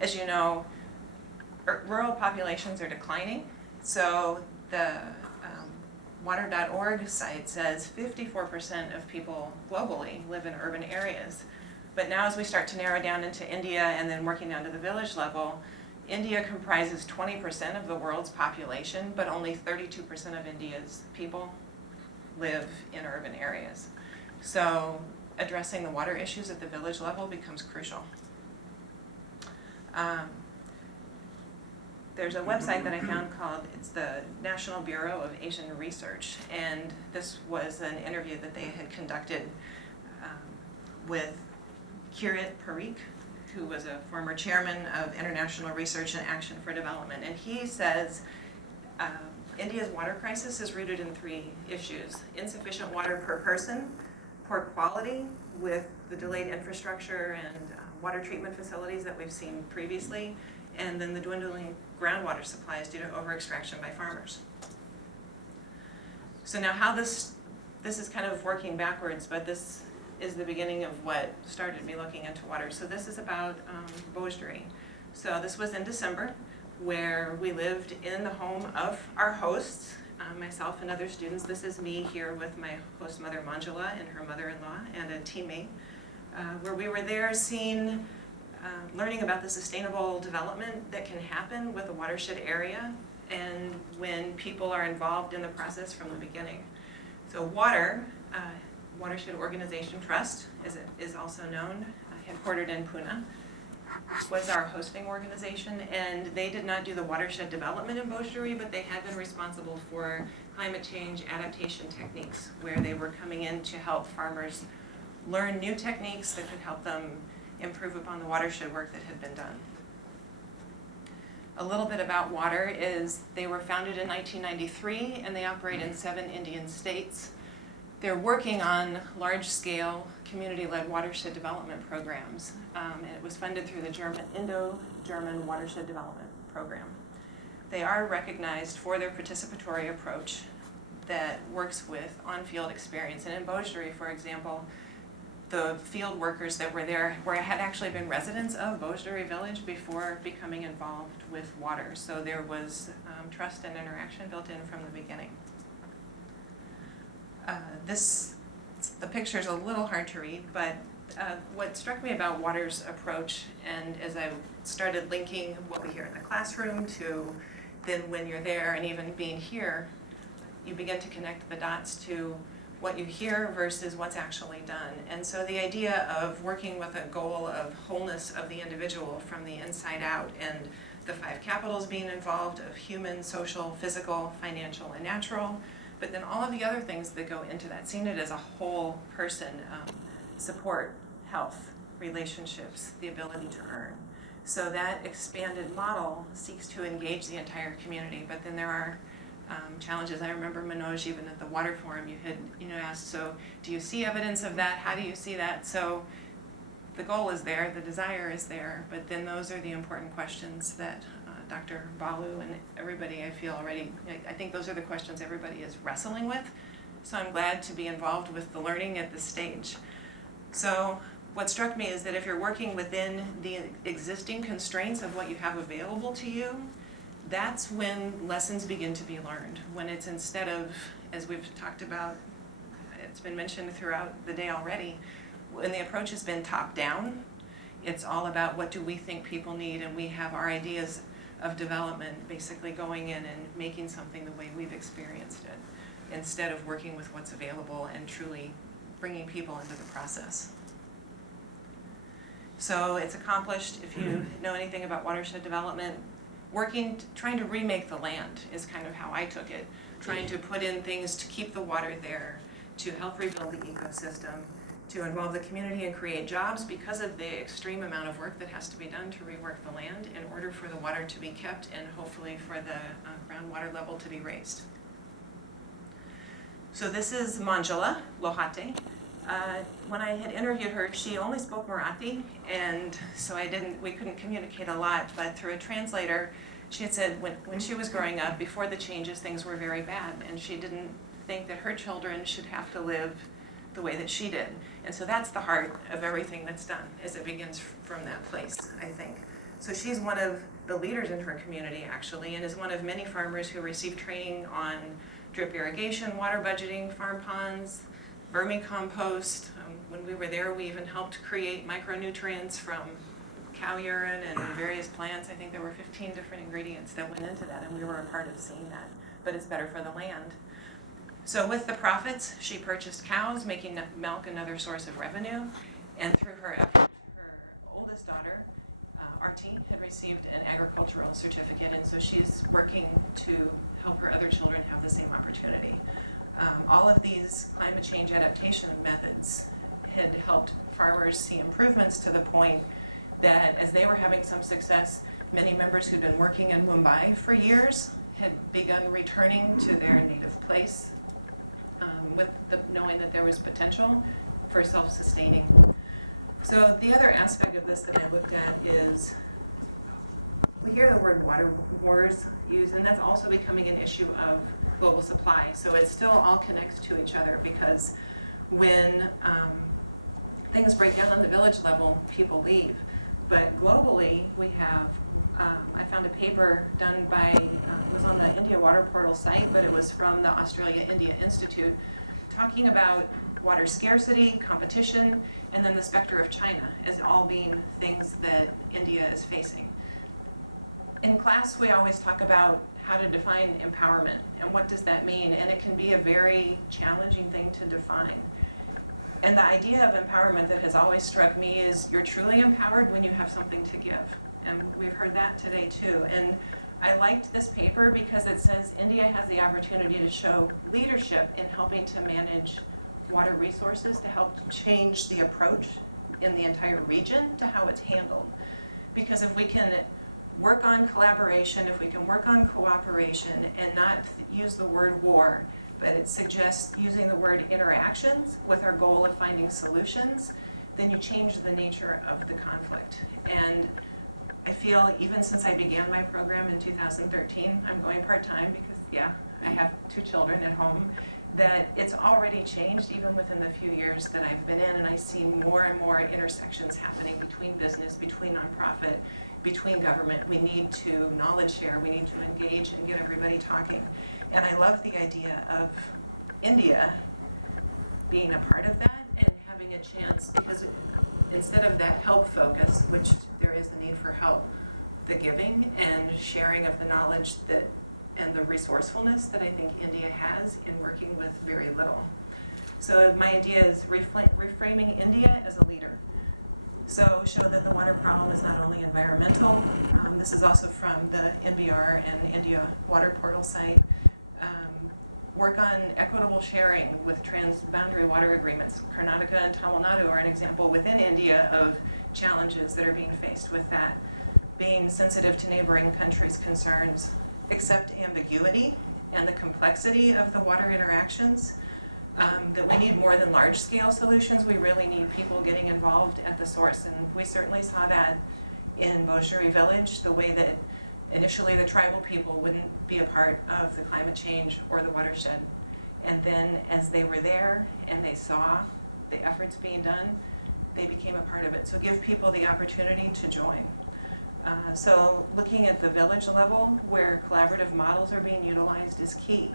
as you know, rural populations are declining. So the water.org site says 54% of people globally live in urban areas. But now as we start to narrow down into India and then working down to the village level, India comprises 20% of the world's population, but only 32% of India's people live in urban areas. So addressing the water issues at the village level becomes crucial. There's a website that I found called, it's the National Bureau of Asian Research, and this was an interview that they had conducted with Kirit Parikh, who was a former chairman of International Research and Action for Development, and he says India's water crisis is rooted in three issues: insufficient water per person, poor quality with the delayed infrastructure and water treatment facilities that we've seen previously, and then the dwindling groundwater supplies due to over-extraction by farmers. So now how this is kind of working backwards, but this is the beginning of what started me looking into water. So this is about Bojturi. So this was in December, where we lived in the home of our hosts, myself and other students. This is me here with my host mother Manjula and her mother-in-law and a teammate, where we were there seeing, learning about the sustainable development that can happen with a watershed area and when people are involved in the process from the beginning. So Watershed Organization Trust is also known, headquartered in Pune, was our hosting organization, and they did not do the watershed development in Bojturi, but they had been responsible for climate change adaptation techniques, where they were coming in to help farmers learn new techniques that could help them improve upon the watershed work that had been done. A little bit about water is they were founded in 1993 and they operate in 7 Indian states. They're working on large-scale community-led watershed development programs, and it was funded through the Indo-German Watershed Development Program. They are recognized for their participatory approach that works with on-field experience. And in Bojturi, for example, the field workers that were there had actually been residents of Bojturi village before becoming involved with water. So there was trust and interaction built in from the beginning. The picture's a little hard to read, but what struck me about water's approach, and as I started linking what we hear in the classroom to then when you're there and even being here, you begin to connect the dots to what you hear versus what's actually done. And so the idea of working with a goal of wholeness of the individual from the inside out, and the 5 capitals being involved of human, social, physical, financial, and natural, but then all of the other things that go into that, seeing it as a whole person, support, health, relationships, the ability to earn. So that expanded model seeks to engage the entire community, but then there are challenges. I remember Manoj, even at the water forum, you had asked, so do you see evidence of that? How do you see that? So the goal is there, the desire is there, but then those are the important questions that Dr. Balu and everybody, I feel already, I think those are the questions everybody is wrestling with. So I'm glad to be involved with the learning at this stage. So what struck me is that if you're working within the existing constraints of what you have available to you, that's when lessons begin to be learned. When it's instead of, as we've talked about, it's been mentioned throughout the day already, when the approach has been top down, it's all about what do we think people need, and we have our ideas of development basically going in and making something the way we've experienced it, instead of working with what's available and truly bringing people into the process. So it's accomplished. If you know anything about watershed development, trying to remake the land is kind of how I took it, trying to put in things to keep the water there, to help rebuild the ecosystem, to involve the community and create jobs because of the extreme amount of work that has to be done to rework the land in order for the water to be kept and hopefully for the groundwater level to be raised. So this is Manjula Lohate. When I had interviewed her, she only spoke Marathi, and so we couldn't communicate a lot, but through a translator, she had said when she was growing up, before the changes, things were very bad, and she didn't think that her children should have to live the way that she did. And so that's the heart of everything that's done, is it begins from that place, I think. So she's one of the leaders in her community, actually, and is one of many farmers who received training on drip irrigation, water budgeting, farm ponds, vermicompost. When we were there, we even helped create micronutrients from cow urine and various plants. I think there were 15 different ingredients that went into that, and we were a part of seeing that. But it's better for the land. So with the profits, she purchased cows, making milk another source of revenue. And through her oldest daughter, Artie, had received an agricultural certificate, and so she's working to help her other children have the same opportunity. All of these climate change adaptation methods had helped farmers see improvements to the point that as they were having some success, many members who'd been working in Mumbai for years had begun returning to their native place with knowing that there was potential for self-sustaining. So the other aspect of this that I looked at is we hear the word water wars used, and that's also becoming an issue of global supply. So it still all connects to each other, because when things break down on the village level, people leave. But globally, we have, I found a paper done by, it was on the India Water Portal site, but it was from the Australia-India Institute, talking about water scarcity, competition, and then the specter of China as all being things that India is facing. In class, we always talk about how to define empowerment and what does that mean, and it can be a very challenging thing to define. And the idea of empowerment that has always struck me is you're truly empowered when you have something to give. And we've heard that today too. And I liked this paper because it says India has the opportunity to show leadership in helping to manage water resources to help change the approach in the entire region to how it's handled. Because if we can work on collaboration, if we can work on cooperation and not use the word war, but it suggests using the word interactions with our goal of finding solutions, then you change the nature of the conflict. And I feel even since I began my program in 2013, I'm going part-time because, yeah, I have 2 children at home, that it's already changed even within the few years that I've been in, and I see more and more intersections happening between business, between nonprofit, between government. We need to knowledge share, we need to engage and get everybody talking. And I love the idea of India being a part of that and having a chance, because instead of that help focus, which there is the need for help, the giving and sharing of the knowledge that and the resourcefulness that I think India has in working with very little. So my idea is reframing India as a leader. So show that the water problem is not only environmental. This is also from the NBR and India Water Portal site. Work on equitable sharing with transboundary water agreements. Karnataka and Tamil Nadu are an example within India of challenges that are being faced with that. Being sensitive to neighboring countries' concerns, accept ambiguity and the complexity of the water interactions. That we need more than large-scale solutions. We really need people getting involved at the source, and we certainly saw that in Bojuri Village, the way that initially the tribal people wouldn't be a part of the climate change or the watershed. And then as they were there and they saw the efforts being done, they became a part of it. So give people the opportunity to join. So looking at the village level where collaborative models are being utilized is key.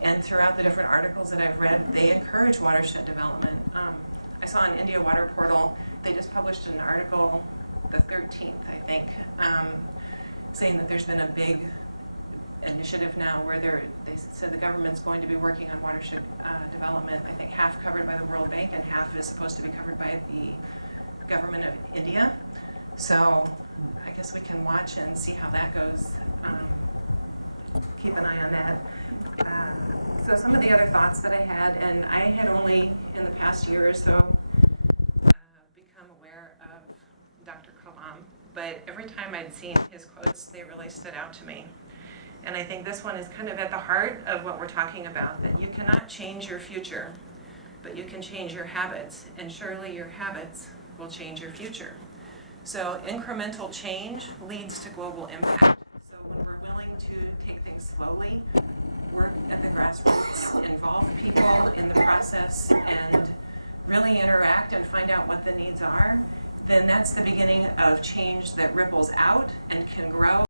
And throughout the different articles that I've read, they encourage watershed development. I saw on India Water Portal, they just published an article, the 13th, I think, saying that there's been a big initiative now where they said the government's going to be working on watershed development, I think half covered by the World Bank and half is supposed to be covered by the government of India. So I guess we can watch and see how that goes. Keep an eye on that. So some of the other thoughts that I had, and I had only in the past year or so become aware of Dr. Kalam, but every time I'd seen his quotes, they really stood out to me. And I think this one is kind of at the heart of what we're talking about, that you cannot change your future, but you can change your habits, and surely your habits will change your future. So incremental change leads to global impact. So when we're willing to take things slowly, work at the grassroots, involve people in the process, and really interact and find out what the needs are, then that's the beginning of change that ripples out and can grow.